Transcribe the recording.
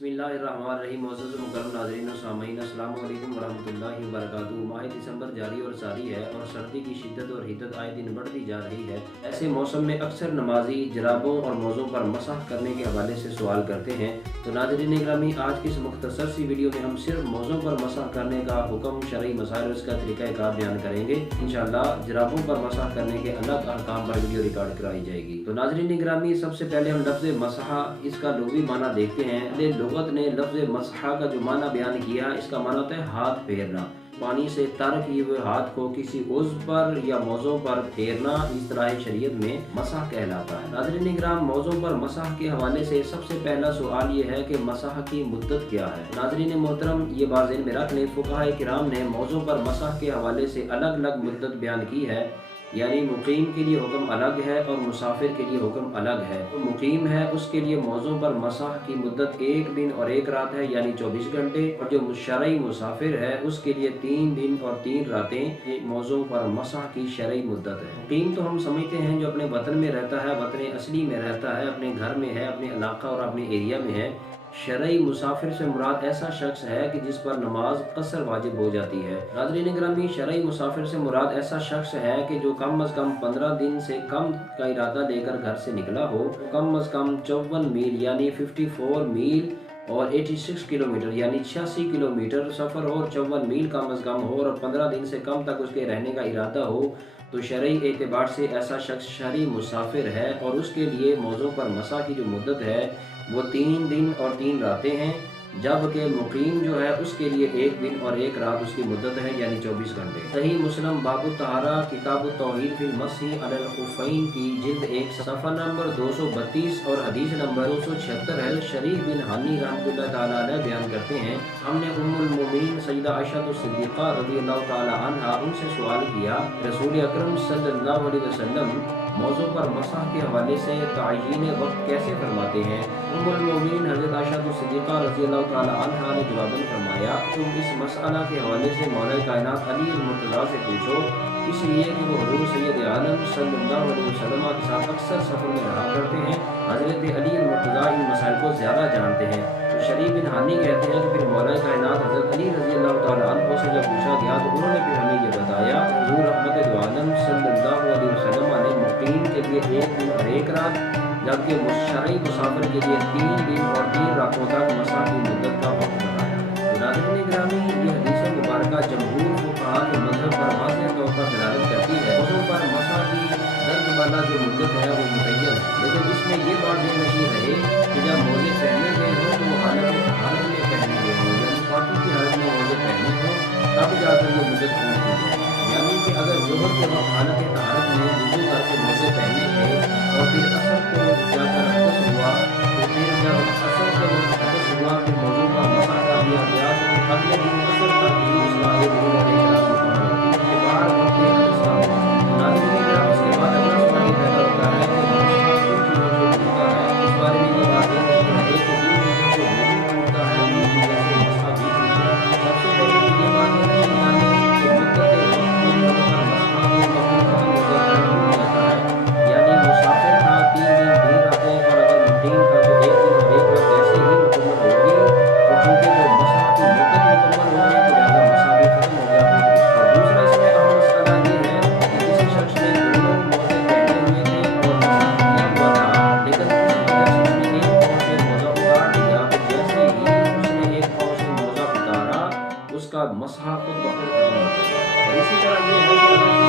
बिस्मिल्लाहिर्रहमानिर्रहीम। मोअज़्ज़ज़ मुकर्रम नाज़रीन व सामईन, अस्सलामु अलैकुम वरहमतुल्लाहि वबरकातुहू। माह दिसंबर जारी और सारी है और सर्दी की शिद्दत और हिद्दत आए दिन बढ़ती जा रही है। ऐसे मौसम में अक्सर नमाजी जराबों और मौज़ों पर मसह करने के हवाले से सवाल करते हैं। तो नाज़रीन गिरामी, आज की इस मुख्तसर सी वीडियो में हम सिर्फ मौज़ों पर मसह करने का हुक्म, शरई मसाइल और इसका तरीक़ाकार बयान करेंगे। इंशाअल्लाह जराबों पर मसह करने के अलग अहकाम पर वीडियो रिकॉर्ड कराई जाएगी। तो नाज़रीन गिरामी, सबसे पहले हम लफ्ज़ मसहा, इसका लुग़वी माना देखते हैं। लुगत ने लफ्ज़ मसहा का जो माना बयान किया, इसका माना होता है हाथ फेरना। पानी से तर किए हुए हाथ को किसी उज़्व पर या मौज़ों पर फेरना, इस तरह शरीयत में मसह कहलाता है। नाज़रीन इकराम, मौज़ों पर मसह के हवाले से सबसे पहला सवाल ये है कि मसह की मुद्दत क्या है। नाज़रीन मोहतरम, ये बात ज़हन में रख लें, फुक़हा किराम ने मौज़ों पर मसह के हवाले से अलग अलग मुद्दत बयान की है। यानी मुकीम के लिए हुक्म अलग है और मुसाफिर के लिए हुक्म अलग है। तो मुकीम है उसके लिए मौज़ों पर मसह की मुद्दत 1 दिन और 1 रात है, यानी 24 घंटे। और जो शरई मुसाफिर है उसके लिए 3 दिन और 3 रातें ये मौज़ों पर मसह की शरई मुद्दत है। मुकीम तो हम समझते हैं जो अपने वतन में रहता है, वतन असली में रहता है, अपने घर में है, अपने इलाका और अपने एरिया में है। शरई मुसाफिर से मुराद ऐसा शख्स है कि जिस पर नमाज कसर वाजिब हो जाती है। नाज़रीन गिरामी, शरई मुसाफिर से मुराद ऐसा शख्स है कि जो कम अज़ कम 15 दिन से कम का इरादा लेकर घर से निकला हो, कम अज़ कम 54 मील यानी 54 मील और 86 किलोमीटर यानी 86 किलोमीटर सफ़र हो, 54 मील कम अज़ कम हो और 15 दिन से कम तक उसके रहने का इरादा हो, तो शरई एतबार से ऐसा शख्स शरई मुसाफिर है। और उसके लिए मौज़ों पर मसह की जो मुद्दत है वो 3 दिन और 3 रातें हैं, जबकि मुकीम जो है उसके लिए 1 दिन और 1 रात उसकी मुद्दत है, यानी 24 घंटे। सही मुस्लिम बाबु तहारा किताब तौहीद फिल मस्ही अलल खुफ़ैन की जिल्द 1 सफ़ा नंबर 232 और हदीस नंबर 276 है। शरीफ बिन हानी रहमतुल्लाह ताला अलैह बयान करते हैं, हमने उम्मुल मोमिनीन सय्यदा आयशा सिद्दीक़ा रज़ियल्लाहु ताला अन्हा उनसे सवाल किया, रसूल अकरम सल्लल्लाहु अलैहि वसल्लम मौज़ों पर मसह के हवाले से तायीन वक्त कैसे फरमाते हैं। उम्मुल मोमिनीन हज़रत आयशा सिद्दीक़ा रज़ियल्लाहु ताला अन्हा ने जवाबन फरमाया, तुम इस मसअला के हवाले से मौला कायनात अली मुर्तज़ा से पूछो, इसलिए कि वो हुज़ूर सय्यद आलम सल्लल्लाहु अलैहि वसल्लम के साथ अक्सर सफ़र में रहा करते हैं। हज़रत अली मुर्तज़ा इन मसाइल को ज़्यादा जानते हैं। तो शरीफ बिन हानी कहते हैं कि फिर मौला कायनात हज़रत अली रज़ियल्लाहु ताला अन्हु से जब पूछा गया तो उन्होंने फिर हमें ये बताया, हुज़ूर रहमत दो आलम सल्लल्लाहु अलैहि वसल्लम ने मुकीम के लिए 1 दिन और 1 रात, जबकि शरई मुसाफिर के लिए 3 दिन और 3 रातों तक मसह की मुद्दत का वक्त बताया। नाज़रीन गिरामी, ये हदीस मुबारका जमहूर फुक़हा के मज़हब पर वाज़ेह तौर पर दलालत करती है। मौज़ों पर मसह की दर्ज वाला जो मुद्दत है वो मुतय्यन है, लेकिन इसमें ये बात ज़हन रहे कि जब मोज़े पहने गए हों तो वो हालत तहारत में पहने गए हों, यानी पाकी की हालत में मोज़े पहने हों, तब जाकर ये मुद्दत पूरी होगी। यानी कि अगर ज़ोहर के वक्त हालत तहारत में वुज़ू करके मोज़े पहने थे और फिर असर को जाकर हदस हुआ, तो फिर जब असर के वक्त हदस हुआ फिर मौज़ों पर मसह कर दिया गया, तो अगले दिन असर तक ही उस लाए बार वक्त हदस का हुआ। नाज़रीन इकराम, इसके बाद अगला सवाल ये पैदा होता है कि मसह किन चीज़ों से होता है। इस बारे में ये बात है कि जिन चीज़ों से वुज़ू टूटता है उन चीज़ों से मसह भी टूटता है। सबसे पहले तो ये बात है कि कि मुद्दत वक्त पूरी होने पर मसह को कबूल खत्म हो जाता है, टूट जाता है। यानी मुसाफिर था 3 दिन 3 रातें, और अगर मुकीम था तो 1 दिन और 1 रात ऐसे ही मुकम्मल होगी। तो चूँकि वो मसह की मुद्दत मुकम्मल हो गई तो लिहाजा मसह भी खत्म हो जाती है। और दूसरा इसमें अहम मसला ये है कि किसी शख्स ने दोनों मोज़े पहने हुए थे और मसह किया हुआ था, लेकिन किसी वजह से उसने एक पाँव से मोज़ा उतार दिया, तो जैसे ही उसने एक पाँव से मोज़ा उतारा उसका मसह खुद ब खुद खत्म हो गया। और इसी तरह ये है कि अगर